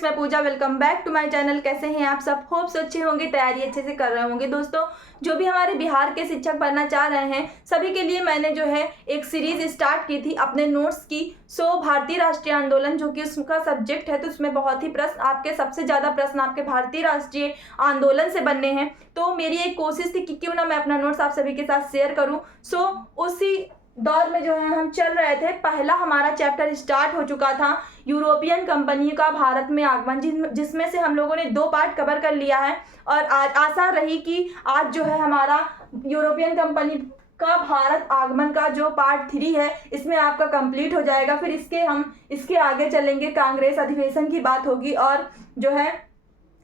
Friends, मैं Pooja. Welcome back to my channel. कैसे हैं आप सब? होप से अच्छे होंगे, तैयारी अच्छे से कर रहे होंगे। दोस्तों, जो भी हमारे बिहार के शिक्षक बनना चाह रहे हैं सभी के लिए मैंने जो है एक सीरीज स्टार्ट की थी अपने नोट्स की। भारतीय राष्ट्रीय आंदोलन जो कि उसका सब्जेक्ट है, तो उसमें बहुत ही प्रश्न आपके, सबसे ज़्यादा प्रश्न आपके भारतीय राष्ट्रीय आंदोलन से बनने हैं। तो मेरी एक कोशिश थी कि क्यों ना मैं अपना नोट्स आप सभी के साथ शेयर करूँ। उसी दौर में जो है हम चल रहे थे। पहला हमारा चैप्टर स्टार्ट हो चुका था, यूरोपियन कंपनी का भारत में आगमन, जिसमें से हम लोगों ने 2 पार्ट कवर कर लिया है। और आज आशा रही कि आज जो है हमारा यूरोपियन कंपनी का भारत आगमन का जो पार्ट 3 है, इसमें आपका कंप्लीट हो जाएगा। फिर इसके आगे चलेंगे, कांग्रेस अधिवेशन की बात होगी और जो है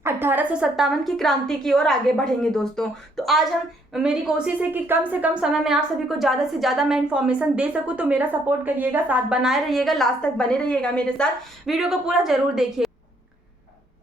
1857 की क्रांति की ओर आगे बढ़ेंगे। दोस्तों, तो आज मेरी कोशिश है कि कम से कम समय में आप सभी को ज़्यादा से ज़्यादा मैं इन्फॉर्मेशन दे सकूं। तो मेरा सपोर्ट करिएगा, साथ बनाए रहिएगा, लास्ट तक बने रहिएगा मेरे साथ। वीडियो को पूरा जरूर देखिए।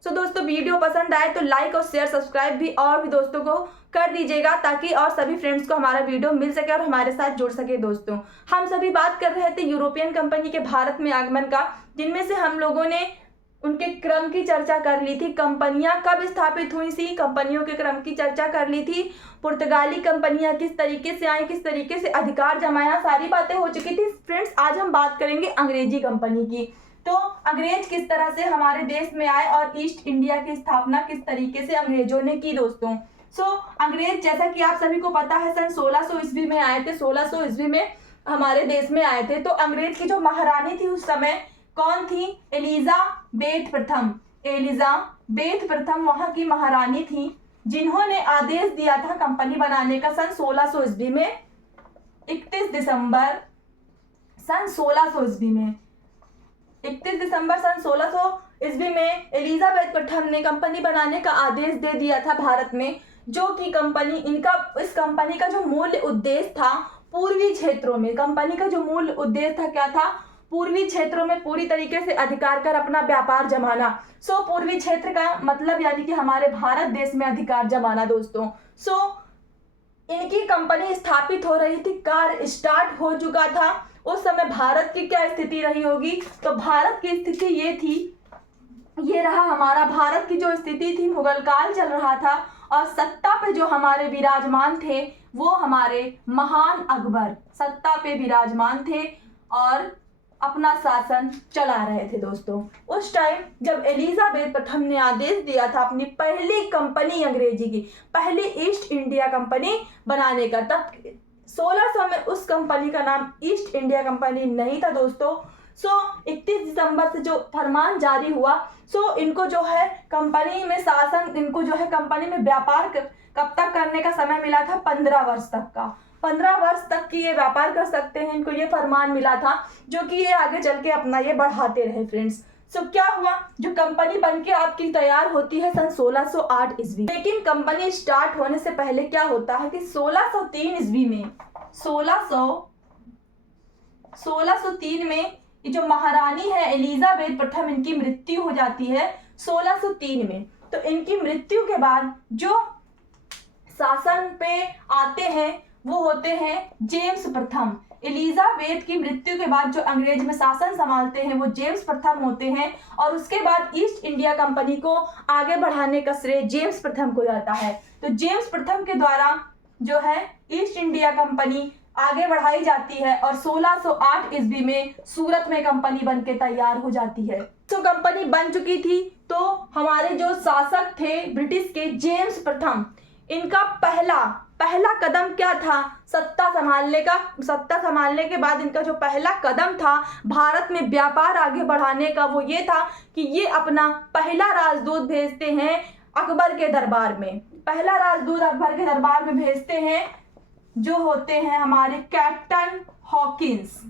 दोस्तों, वीडियो पसंद आए तो लाइक और शेयर, सब्सक्राइब भी और भी दोस्तों को कर दीजिएगा, ताकि और सभी फ्रेंड्स को हमारा वीडियो मिल सके और हमारे साथ जुड़ सके। दोस्तों, हम सभी बात कर रहे थे यूरोपियन कंपनी के भारत में आगमन का, जिनमें से हम लोगों ने उनके क्रम की चर्चा कर ली थी। कंपनियां कब स्थापित हुई थी, कंपनियों के क्रम की चर्चा कर ली थी। पुर्तगाली कंपनियां किस तरीके से आई, किस तरीके से अधिकार जमाया, सारी बातें हो चुकी थी। फ्रेंड्स, आज हम बात करेंगे अंग्रेजी कंपनी की। तो अंग्रेज किस तरह से हमारे देश में आए और ईस्ट इंडिया की स्थापना किस तरीके से अंग्रेजों ने की। दोस्तों, अंग्रेज, जैसा कि आप सभी को पता है, सन 1600 ईस्वी में आए थे। 1600 ईस्वी में हमारे देश में आए थे। तो अंग्रेज की जो महारानी थी उस समय कौन थी? एलिजाबेथ प्रथम। एलिजाबेथ प्रथम वहां की महारानी थी, जिन्होंने आदेश दिया था कंपनी बनाने का सन 1600 ईस्वी में। 31 दिसंबर सन 1600 ईस्वी में 31 दिसंबर सन 1600 ईस्वी में एलिजाबेथ प्रथम ने कंपनी बनाने का आदेश दे दिया था भारत में। जो कि इस कंपनी का जो मूल उद्देश्य था, पूर्वी क्षेत्रों में, कंपनी का जो मूल उद्देश्य था क्या था? पूर्वी क्षेत्रों में पूरी तरीके से अधिकार कर अपना व्यापार जमाना। पूर्वी क्षेत्र का मतलब यानी कि हमारे भारत देश में अधिकार जमाना। दोस्तों, इनकी कंपनी स्थापित हो रही थी, कार्य स्टार्ट हो चुका था। उस समय भारत की क्या स्थिति रही होगी? तो भारत की स्थिति ये थी, ये रहा हमारा भारत की जो स्थिति थी, मुगल काल चल रहा था और सत्ता पे जो हमारे विराजमान थे वो हमारे महान अकबर सत्ता पे विराजमान थे और अपना शासन चला रहे थे। दोस्तों, उस टाइम जब एलिजाबेथ प्रथम ने आदेश दिया था अपनी पहली कंपनी, अंग्रेजी की पहली ईस्ट इंडिया कंपनी बनाने का, तब 1600 में उस कंपनी का नाम ईस्ट इंडिया कंपनी नहीं था। दोस्तों, 31 दिसंबर से जो फरमान जारी हुआ, इनको जो है कंपनी में शासन, इनको जो है कंपनी में व्यापार कब तक करने का समय मिला था? 15 वर्ष तक का। 15 वर्ष तक की ये व्यापार कर सकते हैं, इनको ये फरमान मिला था, जो कि ये आगे चल के अपना ये बढ़ाते रहे। फ्रेंड्स, क्या हुआ? जो कंपनी बनके आपकी तैयार होती है सन 1608 ईस्वी, लेकिन कंपनी स्टार्ट होने से पहले क्या होता है कि 1603 ईस्वी में 1603 में ये जो महारानी है एलिजाबेथ प्रथम, इनकी मृत्यु हो जाती है 1603 में। तो इनकी मृत्यु के बाद जो शासन पे आते हैं वो होते हैं जेम्स प्रथम। एलिजाबेथ की मृत्यु के बाद जो अंग्रेज में शासन संभालते हैं वो जेम्स प्रथम होते हैं, और उसके बाद ईस्ट इंडिया कंपनी को आगे बढ़ाने का श्रेय जेम्स प्रथम को जाता है। तो जेम्स प्रथम के द्वारा जो है ईस्ट इंडिया कंपनी आगे बढ़ाई जाती है और 1608 ईस्वी में सूरत में कंपनी बनके तैयार हो जाती है। कंपनी बन चुकी थी। तो हमारे जो शासक थे ब्रिटिश के, जेम्स प्रथम, इनका पहला कदम क्या था? सत्ता संभालने के बाद इनका जो पहला कदम था भारत में व्यापार आगे बढ़ाने का, वो ये था कि ये अपना पहला राजदूत भेजते हैं अकबर के दरबार में। पहला राजदूत अकबर के दरबार में भेजते हैं, जो होते हैं हमारे कैप्टन हॉकिंस।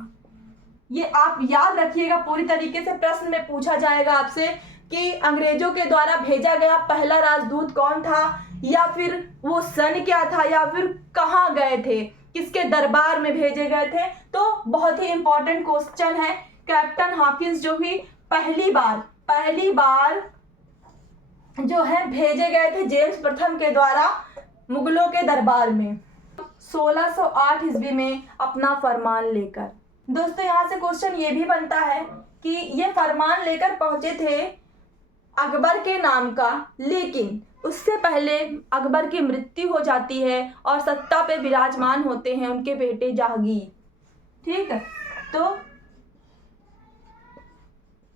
ये आप याद रखिएगा, पूरी तरीके से प्रश्न में पूछा जाएगा आपसे कि अंग्रेजों के द्वारा भेजा गया पहला राजदूत कौन था, या फिर वो सन क्या था, या फिर कहाँ गए थे, किसके दरबार में भेजे गए थे। तो बहुत ही इंपॉर्टेंट क्वेश्चन है। कैप्टन हॉकिंस जो कि पहली बार जो है भेजे गए थे जेम्स प्रथम के द्वारा मुगलों के दरबार में 1608 ईस्वी में अपना फरमान लेकर। दोस्तों, यहाँ से क्वेश्चन ये भी बनता है कि ये फरमान लेकर पहुंचे थे अकबर के नाम का, लेकिन उससे पहले अकबर की मृत्यु हो जाती है और सत्ता पे विराजमान होते हैं उनके बेटे जहांगीर। ठीक है, तो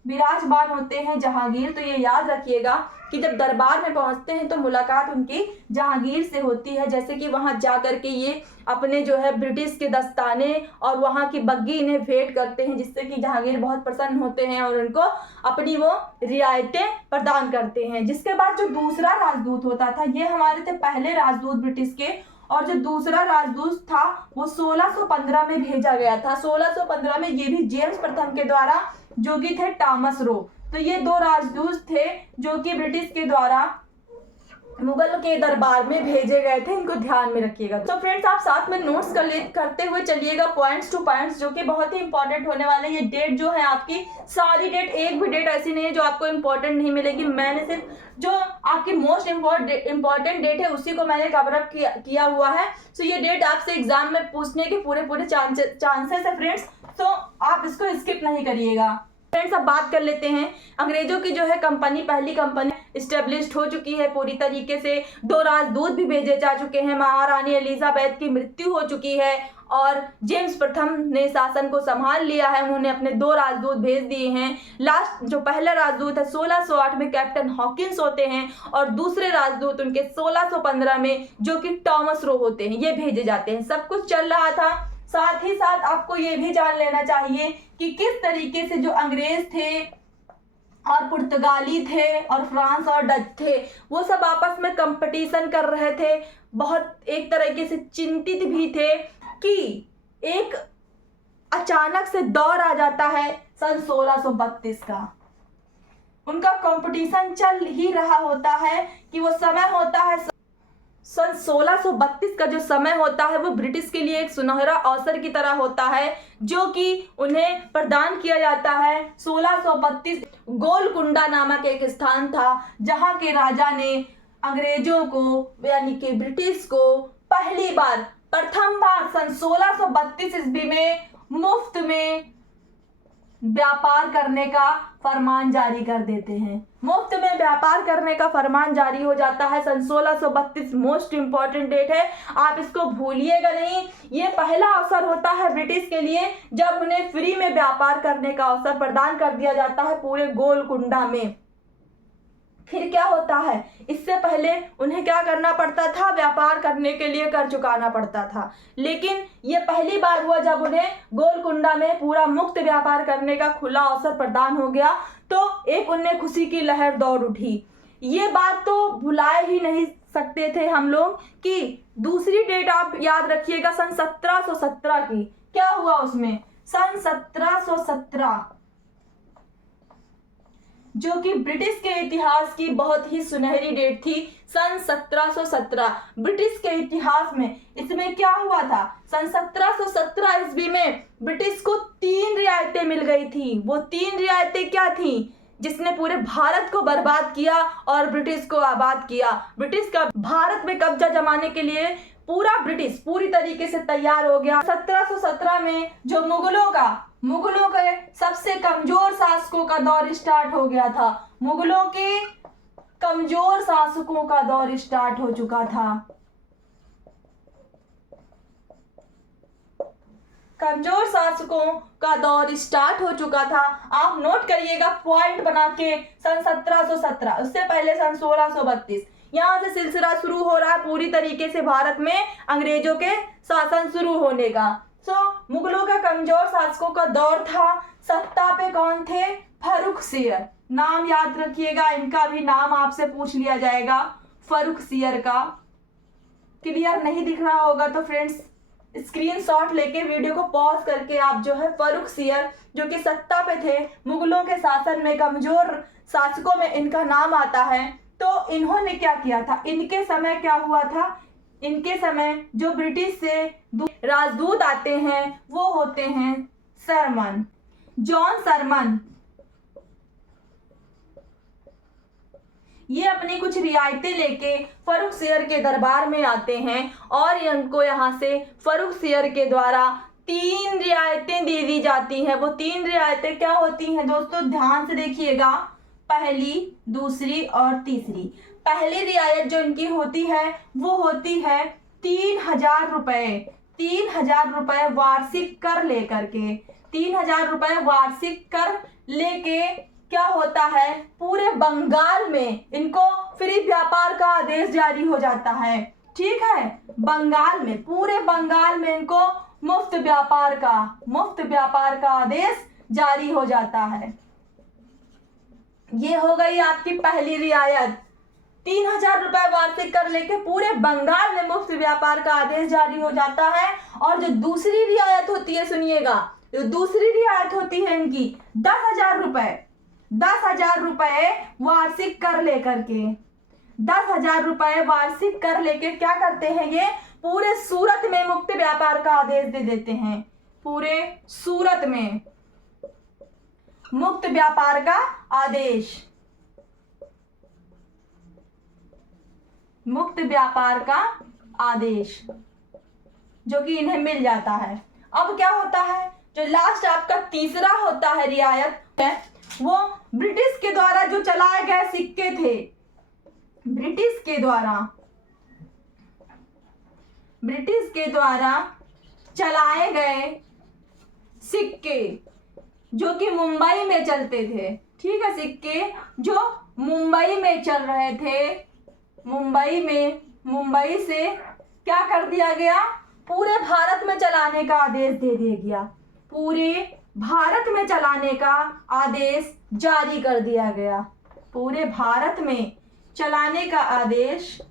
विराजमान होते हैं जहांगीर। तो ये याद रखिएगा कि जब दरबार में पहुंचते हैं तो मुलाकात उनकी जहांगीर से होती है। जैसे कि वहां जा कर के ये अपने जो है ब्रिटिश के दस्ताने और वहां की बग्गी इन्हें भेंट करते हैं, जिससे कि जहांगीर बहुत प्रसन्न होते हैं और उनको अपनी वो रियायतें प्रदान करते हैं। जिसके बाद जो दूसरा राजदूत होता था, ये हमारे थे पहले राजदूत ब्रिटिश के, और जो दूसरा राजदूत था वो 1615 में भेजा गया था। 1615 में ये भी जेम्स प्रथम के द्वारा, जो कि थे टॉमस रो। तो ये दो राजदूत थे जो कि ब्रिटिश के द्वारा मुगल के दरबार में भेजे गए थे। इनको ध्यान में रखिएगा। तो फ्रेंड्स, आप साथ में नोट्स करते हुए चलिएगा पॉइंट्स टू पॉइंट्स, जो कि बहुत ही इंपॉर्टेंट होने वाले हैं। ये डेट जो है आपकी, सारी डेट, एक भी डेट ऐसी नहीं है जो आपको इंपॉर्टेंट नहीं मिलेगी। मैंने सिर्फ जो आपकी मोस्ट इंपॉर्टेंट डेट है उसी को मैंने कवर अप किया हुआ है। सो ये डेट आपसे एग्जाम में पूछने के पूरे चांसेस है फ्रेंड्स, तो आप इसको स्किप नहीं करिएगा। फ्रेंड्स, अब बात कर लेते हैं। अंग्रेजों की जो है कंपनी, पहली कंपनी इस्टेब्लिश्ड हो चुकी है पूरी तरीके से। दो राजदूत भी भेजे जा चुके हैं। महारानी एलिजाबेथ की मृत्यु हो चुकी है और जेम्स प्रथम ने शासन को संभाल लिया है। उन्होंने अपने दो राजदूत भेज दिए हैं। लास्ट जो पहला राजदूत है 1608 में कैप्टन हॉकिंस होते हैं, और दूसरे राजदूत उनके 1615 में, जो कि टॉमस रो होते हैं, ये भेजे जाते हैं। सब कुछ चल रहा था। साथ ही साथ आपको ये भी जान लेना चाहिए कि किस तरीके से जो अंग्रेज थे और पुर्तगाली थे और फ्रांस और डच थे, वो सब आपस में कंपटीशन कर रहे थे। बहुत एक तरीके से चिंतित भी थे कि एक अचानक से दौर आ जाता है सन 1632 का। उनका कंपटीशन चल ही रहा होता है कि वो समय होता है सन 1632 का। जो समय होता है वो ब्रिटिश के लिए एक सुनहरा अवसर की तरह होता है, जो कि उन्हें प्रदान किया जाता है। 1632 गोलकुंडा नामक एक स्थान था, जहां के राजा ने अंग्रेजों को, यानी कि ब्रिटिश को, प्रथम बार सन 1632 ईस्वी में मुफ्त में व्यापार करने का फरमान जारी कर देते हैं। मुफ्त में व्यापार करने का फरमान जारी हो जाता है सन 1632। मोस्ट इंपॉर्टेंट डेट है, आप इसको भूलिएगा नहीं। ये पहला अवसर होता है ब्रिटिश के लिए जब उन्हें फ्री में व्यापार करने का अवसर प्रदान कर दिया जाता है पूरे गोलकुंडा में। फिर क्या होता है, इससे पहले उन्हें क्या करना पड़ता था, व्यापार करने के लिए कर चुकाना पड़ता था। लेकिन ये पहली बार हुआ जब उन्हें गोलकुंडा में पूरा मुक्त व्यापार करने का खुला अवसर प्रदान हो गया, तो एक उन्हें खुशी की लहर दौड़ उठी। ये बात तो भुलाए ही नहीं सकते थे हम लोग कि दूसरी डेट आप याद रखिएगा सन 1717 की। क्या हुआ उसमें, सन 1717, जो कि ब्रिटिश के इतिहास की बहुत ही सुनहरी डेट थी। सन 1717 ब्रिटिश के इतिहास में इसमें क्या हुआ था, सन 1717 ईस्वी में ब्रिटिश को 3 रियायतें मिल गई थी। वो 3 रियायतें क्या थी, जिसने पूरे भारत को बर्बाद किया और ब्रिटिश को आबाद किया। ब्रिटिश का भारत में कब्जा जमाने के लिए पूरा ब्रिटिश पूरी तरीके से तैयार हो गया। 1717 में जो मुगलों के सबसे कमजोर शासकों का दौर स्टार्ट हो गया था। मुगलों के कमजोर शासकों का दौर स्टार्ट हो चुका था। कमजोर शासकों का दौर स्टार्ट हो चुका था। आप नोट करिएगा पॉइंट बना के, सन 1717, उससे पहले सन 1632। यहाँ से सिलसिला शुरू हो रहा है पूरी तरीके से भारत में अंग्रेजों के शासन शुरू होने का। मुगलों का कमजोर शासकों का दौर था। सत्ता पे कौन थे, फर्रुखसियर। नाम याद रखिएगा, इनका भी नाम आपसे पूछ लिया जाएगा, फर्रुखसियर का। क्लियर नहीं दिख रहा होगा तो फ्रेंड्स स्क्रीनशॉट लेके वीडियो को पॉज करके आप जो है फर्रुखसियर, जो कि सत्ता पे थे, मुगलों के शासन में कमजोर शासकों में इनका नाम आता है। तो इन्होंने क्या किया था, इनके समय क्या हुआ था, इनके समय जो ब्रिटिश से राजदूत आते हैं वो होते हैं सरमन, जॉन सरमन। ये अपनी कुछ रियायतें लेके फर्रुखसियर के दरबार में आते हैं और इनको यहाँ से फर्रुखसियर के द्वारा 3 रियायतें दे दी जाती हैं। वो 3 रियायतें क्या होती हैं दोस्तों, ध्यान से देखिएगा। पहली, दूसरी और तीसरी। पहली रियायत जो इनकी होती है वो होती है 3,000 रुपए। 3,000 रुपए वार्षिक कर लेकर के, 3,000 रुपए वार्षिक कर लेके क्या होता है, पूरे बंगाल में इनको फ्री व्यापार का आदेश जारी हो जाता है। ठीक है, बंगाल में, पूरे बंगाल में इनको मुफ्त व्यापार का आदेश जारी हो जाता है। ये हो गई आपकी पहली रियायत। 3,000 रुपए वार्षिक कर लेके पूरे बंगाल में मुफ्त व्यापार का आदेश जारी हो जाता है। और जो दूसरी रियायत होती है, सुनिएगा, जो दूसरी रियायत होती है इनकी 10,000 रुपए, 10,000 रुपए वार्षिक कर लेकर के, 10,000 रुपए वार्षिक कर लेके क्या करते हैं, ये पूरे सूरत में मुक्त व्यापार का आदेश दे देते हैं। पूरे सूरत में मुक्त व्यापार का आदेश, मुक्त व्यापार का आदेश जो कि इन्हें मिल जाता है। अब क्या होता है, जो लास्ट आपका तीसरा होता है रियायत है, वो ब्रिटिश के द्वारा जो चलाए गए सिक्के थे, ब्रिटिश के द्वारा चलाए गए सिक्के जो कि मुंबई में चलते थे। ठीक है, सिक्के जो मुंबई में चल रहे थे, मुंबई से क्या कर दिया गया, पूरे भारत में चलाने का आदेश दे दिया गया। पूरे भारत में चलाने का आदेश जारी कर दिया गया। पूरे भारत में चलाने का आदेश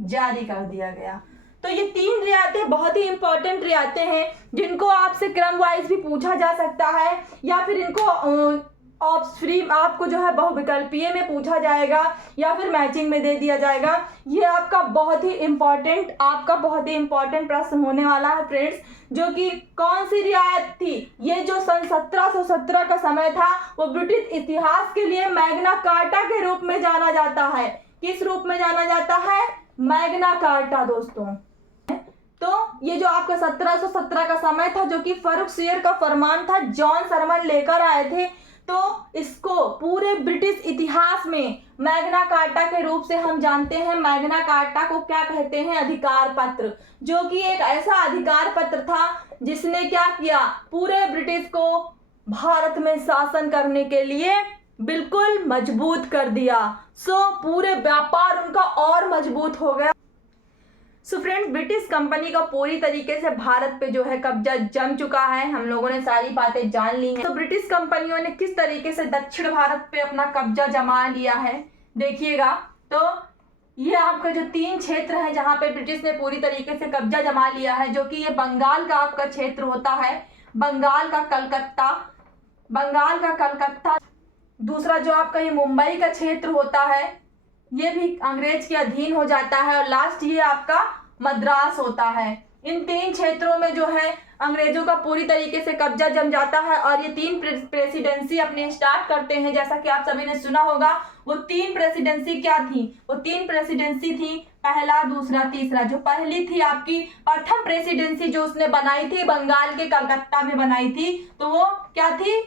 जारी कर दिया गया। तो ये 3 रियायतें बहुत ही इंपॉर्टेंट रियायतें हैं, जिनको आपसे क्रम वाइज भी पूछा जा सकता है, या फिर इनको फ्री आपको जो है बहुविकल्पीय में पूछा जाएगा, या फिर मैचिंग में दे दिया जाएगा। ये आपका बहुत ही इंपॉर्टेंट प्रश्न होने वाला है फ्रेंड्स। जो कि कौन सी रियायत थी, ये जो सन 1717 का समय था, वो ब्रिटिश इतिहास के लिए मैग्ना कार्टा के रूप में जाना जाता है। किस रूप में जाना जाता है, मैग्ना कार्टा दोस्तों। तो ये जो आपका 1717 का समय था, जो कि फर्रुखसियर का फरमान था, जॉन सरमन लेकर आए थे, तो इसको पूरे ब्रिटिश इतिहास में मैग्ना कार्टा के रूप से हम जानते हैं। मैग्ना कार्टा को क्या कहते हैं, अधिकार पत्र, जो कि एक ऐसा अधिकार पत्र था जिसने क्या किया, पूरे ब्रिटिश को भारत में शासन करने के लिए बिल्कुल मजबूत कर दिया। पूरे व्यापार उनका और मजबूत हो गया। फ्रेंड्स, ब्रिटिश कंपनी का पूरी तरीके से भारत पे जो है कब्जा जम चुका है। हम लोगों ने सारी बातें जान ली हैं। तो ब्रिटिश कंपनियों ने किस तरीके से दक्षिण भारत पे अपना कब्जा जमा लिया है, देखिएगा। तो ये आपका जो 3 क्षेत्र है जहाँ पे ब्रिटिश ने पूरी तरीके से कब्जा जमा लिया है, जो कि ये बंगाल का आपका क्षेत्र होता है, बंगाल का कलकत्ता। दूसरा जो आपका ये मुंबई का क्षेत्र होता है, ये भी अंग्रेज के अधीन हो जाता है। और लास्ट ये आपका मद्रास होता है। इन 3 क्षेत्रों में जो है अंग्रेजों का पूरी तरीके से कब्जा जम जाता है। और ये 3 प्रेसिडेंसी अपने स्टार्ट करते हैं। जैसा कि आप सभी ने सुना होगा, वो 3 प्रेसिडेंसी क्या थी, वो 3 प्रेसिडेंसी थी, पहला, दूसरा, तीसरा। जो पहली थी आपकी प्रथम प्रेसिडेंसी, जो उसने बनाई थी बंगाल के कलकत्ता में बनाई थी, तो वो क्या थी,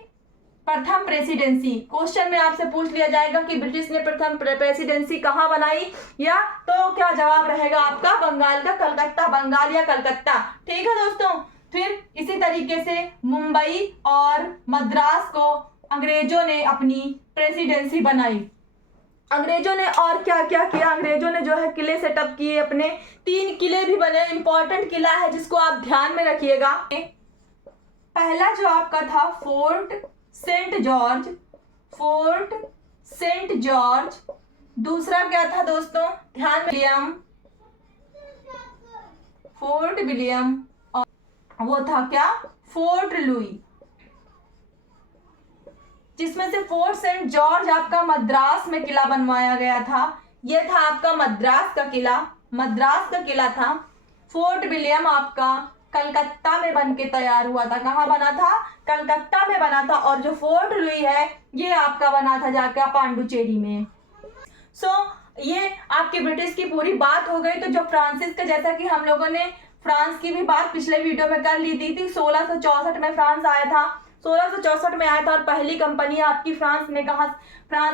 प्रथम प्रेसिडेंसी। क्वेश्चन में आपसे पूछ लिया जाएगा कि ब्रिटिश ने प्रथम प्रेसिडेंसी कहाँ बनाई, या तो क्या जवाब रहेगा आपका, बंगाल का कलकत्ता, बंगाल या कलकत्ता। ठीक है दोस्तों। फिर इसी तरीके से मुंबई और मद्रास को अंग्रेजों ने अपनी प्रेसिडेंसी बनाई। अंग्रेजों ने और क्या क्या किया, अंग्रेजों ने जो है किले सेटअप किए अपने। 3 किले भी बने। इंपॉर्टेंट किला है जिसको आप ध्यान में रखिएगा। पहला जो आपका था फोर्ट सेंट जॉर्ज। दूसरा क्या था दोस्तों, ध्यान में, फोर्ट विलियम, और वो था क्या, फोर्ट लुई। जिसमें से फोर्ट सेंट जॉर्ज आपका मद्रास में किला बनवाया गया था। यह था आपका मद्रास का किला था। फोर्ट विलियम आपका कलकत्ता में बन के तैयार हुआ था। कहाँ बना था, कलकत्ता में बना था। और जो फोर्ट लुई है, ये आपका बना था जाकर पांडुचेरी में। ये आपकी ब्रिटिश की पूरी बात हो गई। तो जो फ्रांसिस का, जैसा कि हम लोगों ने फ्रांस की भी बात पिछले वीडियो में कर ली थी 1664 में फ्रांस आया था, 1664 में आया था। और पहली कंपनी आपकी फ्रांस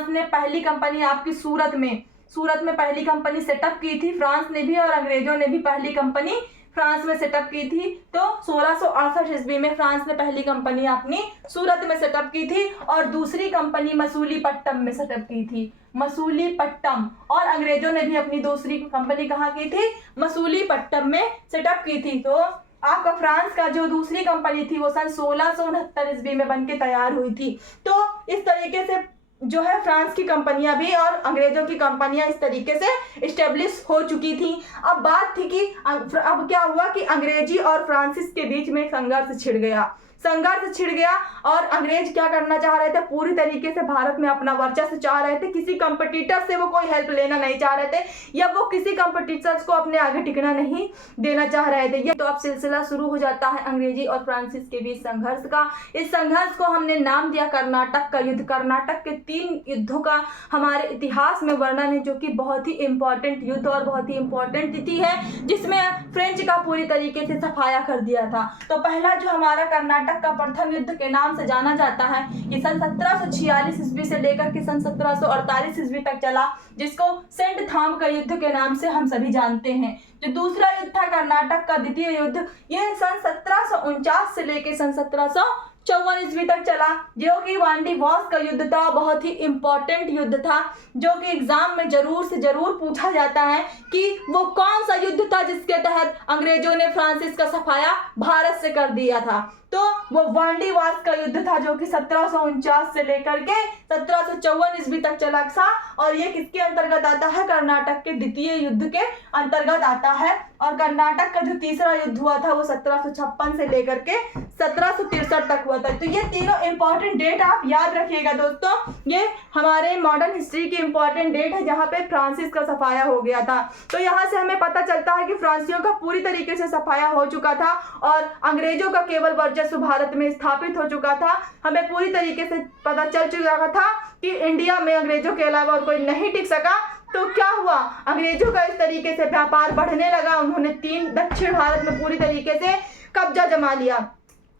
ने पहली कंपनी आपकी सूरत में पहली कंपनी सेटअप की थी फ्रांस ने भी, और अंग्रेजों ने भी पहली कंपनी फ्रांस में सेटअप की थी। तो 1668 ईस्वी में फ्रांस ने पहली कंपनी अपनी सूरत में सेटअप की थी, और दूसरी कंपनी मसूलीपट्टम में सेटअप की थी, मसूलीपट्टम। और अंग्रेजों ने भी अपनी दूसरी कंपनी कहाँ की थी, मसूलीपट्टम में सेटअप की थी। तो आपका फ्रांस का जो दूसरी कंपनी थी वो सन 1669 ईस्वी में बनके तैयार हुई थी। तो इस तरीके से जो है फ्रांस की कंपनियां भी और अंग्रेजों की कंपनियां इस तरीके से इस्टेब्लिश हो चुकी थी। अब बात थी कि अब क्या हुआ कि अंग्रेजी और फ्रांसिस के बीच में संघर्ष छिड़ गया और अंग्रेज क्या करना चाह रहे थे, पूरी तरीके से भारत में अपना वर्चस्व चाह रहे थे। किसी कंपटीटर से वो कोई हेल्प लेना नहीं चाह रहे थे, या वो किसी कंपटीटर्स को अपने आगे टिकना नहीं देना चाह रहे थे। ये तो अब सिलसिला शुरू हो जाता है अंग्रेजी और फ्रांसिस के बीच संघर्ष का। इस संघर्ष को हमने नाम दिया कर्नाटक का युद्ध। कर्नाटक के 3 युद्धों का हमारे इतिहास में वर्णन है, जो कि बहुत ही इंपॉर्टेंट युद्ध और बहुत ही इंपॉर्टेंट तिथि है, जिसमें फ्रेंच का पूरी तरीके से सफाया कर दिया था। तो पहला जो हमारा कर्नाटक का प्रथम युद्ध के नाम से जाना जाता है, ये सन 1746 ईस्वी से लेकर के सन 1748 ईस्वी तक चला, जिसको सेंट थॉम का युद्ध के नाम से हम सभी जानते हैं। जो दूसरा युद्ध था कर्नाटक का द्वितीय युद्ध, ये सन 1749 से लेकर सन 1754 ईस्वी तक चला, जो कि वांडी वॉस का युद्ध था। बहुत ही इंपॉर्टेंट युद्ध था, जो कि एग्जाम में जरूर से जरूर पूछा जाता है कि वो कौन सा युद्ध था जिसके तहत अंग्रेजों ने फ्रांसिस का सफाया भारत से कर दिया था। तो वो वांडी वॉस का युद्ध था, जो कि 1749 से लेकर के 1754 ईस्वी तक चला था, और ये किसके अंतर्गत आता है, कर्नाटक के द्वितीय युद्ध के अंतर्गत आता है। और कर्नाटक का जो तीसरा युद्ध हुआ था वो 1756 से लेकर के 1763 तक हुआ था। तो ये तीनों इंपॉर्टेंट डेट आप याद रखिएगा दोस्तों, ये हमारे मॉडर्न हिस्ट्री की इंपॉर्टेंट डेट है जहाँ पे फ्रांसिस का सफाया हो गया था। तो यहाँ से हमें पता चलता है कि फ्रांसियों का पूरी तरीके से सफाया हो चुका था और अंग्रेजों का केवल वर्चस्व भारत में स्थापित हो चुका था। हमें पूरी तरीके से पता चल चुका था कि इंडिया में अंग्रेजों के अलावा और कोई नहीं टिक सका। तो क्या हुआ, अंग्रेजों का इस तरीके से व्यापार बढ़ने लगा, उन्होंने दक्षिण भारत में पूरी तरीके से कब्जा जमा लिया।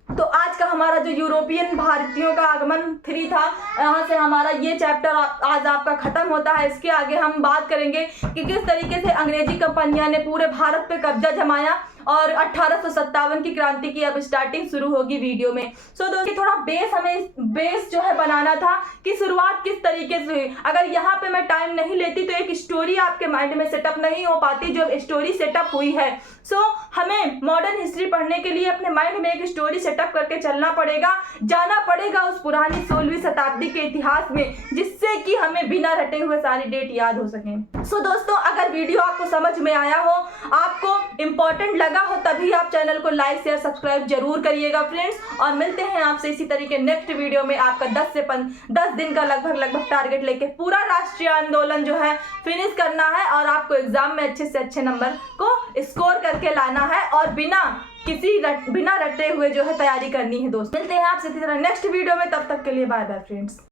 तो आज का हमारा जो यूरोपियन भारतीयों का आगमन 3 था, यहाँ से हमारा ये चैप्टर आज आपका खत्म होता है। इसके आगे हम बात करेंगे कि किस तरीके से अंग्रेजी कंपनियां ने पूरे भारत पे कब्जा जमाया, और 1857 की क्रांति की अब स्टार्टिंग शुरू होगी वीडियो में। सो दोस्तों थोड़ा हमें बेस जो है बनाना था कि शुरुआत किस तरीके से हुई। अगर यहाँ पे मैं टाइम नहीं लेती तो एक स्टोरी आपके माइंड में सेटअप नहीं हो पाती, जो स्टोरी सेटअप हुई है। सो हमें मॉडर्न हिस्ट्री पढ़ने के लिए अपने माइंड में एक स्टोरी सेटअप करके चलना पड़ेगा, जाना पड़ेगा उस पुरानी 16वीं शताब्दी के इतिहास में, जिससे कि हमें बिना रटे हुए सारी डेट याद हो सके। सो दोस्तों अगर वीडियो आपको समझ में आया हो, आपको इंपॉर्टेंट लगा हो, तभी आप चैनल को लाइक शेयर सब्सक्राइब जरूर करिएगा फ्रेंड्स। और मिलते हैं आपसे इसी तरीके नेक्स्ट वीडियो में। आपका 10 से 10 दिन का लगभग टारगेट लेके पूरा राष्ट्रीय आंदोलन जो है फिनिश करना है, और आपको एग्जाम में अच्छे से अच्छे नंबर को स्कोर करके लाना है, और बिना रटे हुए जो है तैयारी करनी है दोस्त। मिलते हैं आपसे इसी तरह नेक्स्ट वीडियो में, तब तक के लिए बाय बाय फ्रेंड्स।